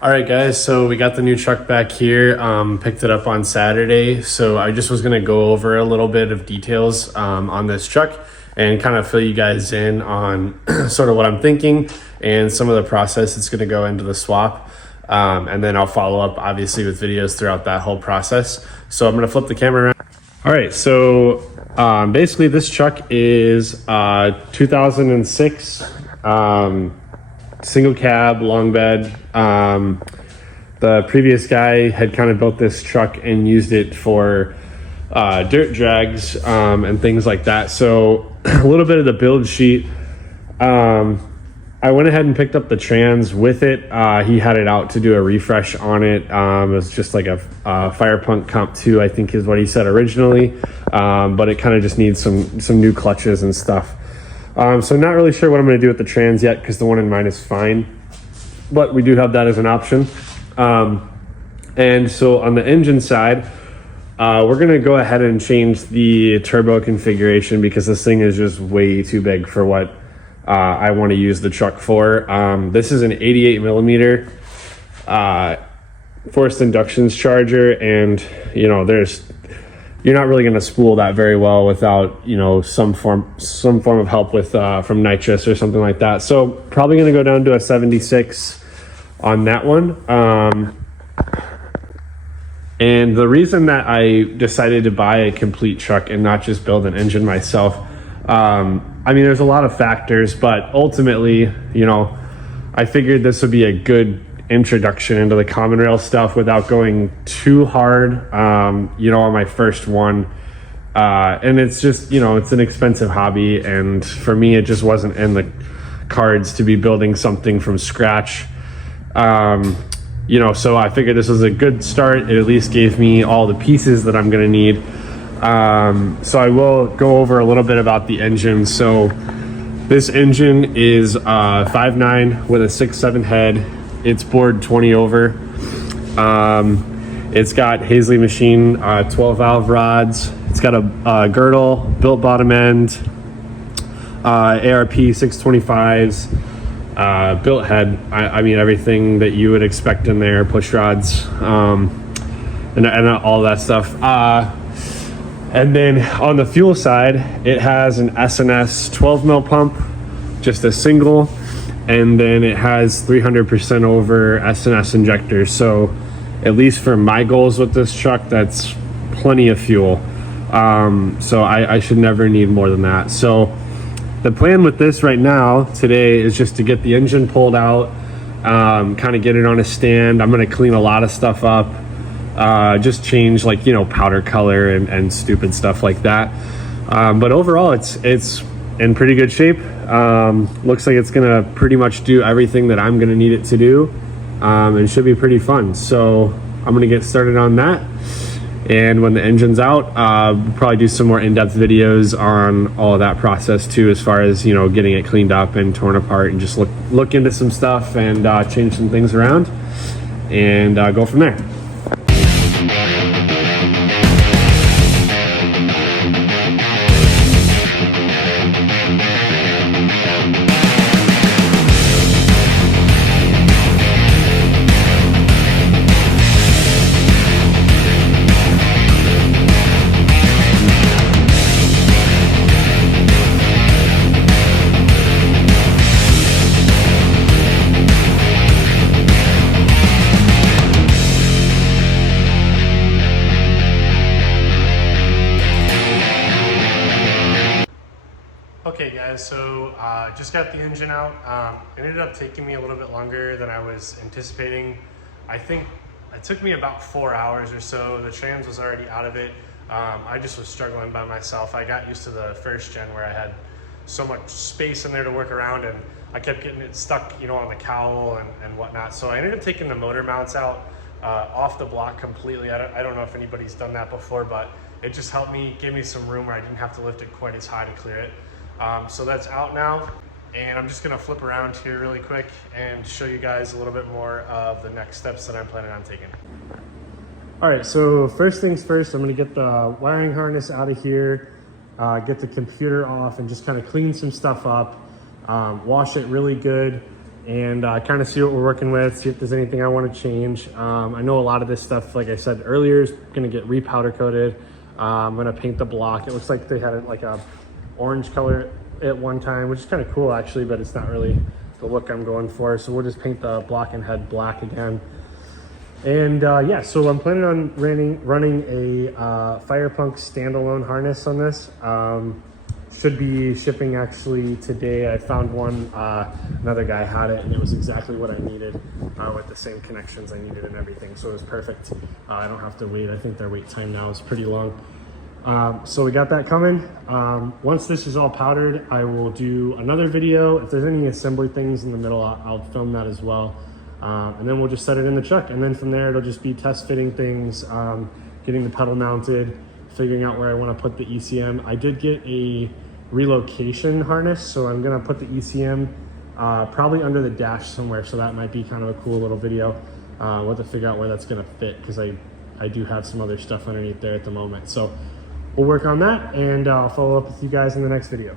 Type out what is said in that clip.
All right, guys, so we got the new truck back here, picked it up on Saturday. So I just was gonna go over a little bit of details on this truck and kind of fill you guys in on sort of what I'm thinking and some of the process that's gonna go into the swap. And then I'll follow up obviously with videos throughout that whole process. So I'm gonna flip the camera around. All right, so basically this truck is 2006. Single cab, long bed. The previous guy had kind of built this truck and used it for dirt drags and things like that. So a little bit of the build sheet. I went ahead and picked up the trans with it. He had it out to do a refresh on it. It was just like a Fire Punk Comp 2, I think is what he said originally. But it kind of just needs some new clutches and stuff. So not really sure what I'm going to do with the trans yet because the one in mine is fine, but we do have that as an option. And so on the engine side, we're going to go ahead and change the turbo configuration because this thing is just way too big for what I want to use the truck for. This is an 88 millimeter forced inductions charger, and you're not really going to spool that very well without, some form of help with from nitrous or something like that. So probably going to go down to a 76 on that one. And the reason that I decided to buy a complete truck and not just build an engine myself, there's a lot of factors, but ultimately, I figured this would be a good introduction into the common rail stuff without going too hard on my first one, and it's just it's an expensive hobby, and for me it just wasn't in the cards to be building something from scratch. So I figured this was a good start. It at least gave me all the pieces that I'm going to need. So I will go over a little bit about the engine. So this engine is 5.9 with a 6.7 head. It's bored 20 over. It's got Hazley machine 12 valve rods. It's got a girdle, built bottom end, ARP 625s, built head. Everything that you would expect in there, push rods, and all that stuff. And then on the fuel side, it has an S&S 12 mil pump, just a single. And then it has 300% over S&S injectors. So at least for my goals with this truck, that's plenty of fuel. So I should never need more than that. So the plan with this right now today is just to get the engine pulled out, kind of get it on a stand. I'm going to clean a lot of stuff up, just change powder color and stupid stuff like that. But overall it's in pretty good shape. Looks like it's gonna pretty much do everything that I'm gonna need it to do, and should be pretty fun. So I'm gonna get started on that, and when the engine's out, we'll probably do some more in-depth videos on all of that process too, as far as getting it cleaned up and torn apart, and just look into some stuff and change some things around and go from there. Okay guys, so just got the engine out. It ended up taking me a little bit longer than I was anticipating. I think it took me about 4 hours or so. The trans was already out of it. I just was struggling by myself. I got used to the first gen where I had so much space in there to work around, and I kept getting it stuck on the cowl and whatnot. So I ended up taking the motor mounts out off the block completely. I don't know if anybody's done that before, but it just helped me, give me some room where I didn't have to lift it quite as high to clear it. So that's out now, and I'm just gonna flip around here really quick and show you guys a little bit more of the next steps that I'm planning on taking. All right, so first things first, I'm gonna get the wiring harness out of here, get the computer off, and just kind of clean some stuff up, wash it really good, and kind of see what we're working with, see if there's anything I want to change. I know a lot of this stuff, like I said earlier, is going to get repowder coated. I'm going to paint the block. It looks like they had it like a orange color at one time, which is kind of cool actually, but it's not really the look I'm going for. So we'll just paint the block and head black again. And yeah, so I'm planning on running a Firepunk standalone harness on this. Should be shipping actually today. I found one, another guy had it, and it was exactly what I needed with the same connections I needed and everything. So it was perfect. I don't have to wait. I think their wait time now is pretty long. So we got that coming. Once this is all powdered, I will do another video. If there's any assembly things in the middle, I'll film that as well. And then we'll just set it in the truck. And then from there, it'll just be test fitting things, getting the pedal mounted, figuring out where I want to put the ECM. I did get a relocation harness, so I'm gonna put the ECM probably under the dash somewhere, so that might be kind of a cool little video. We'll have to figure out where that's gonna fit, because I do have some other stuff underneath there at the moment. So we'll work on that, and I'll follow up with you guys in the next video.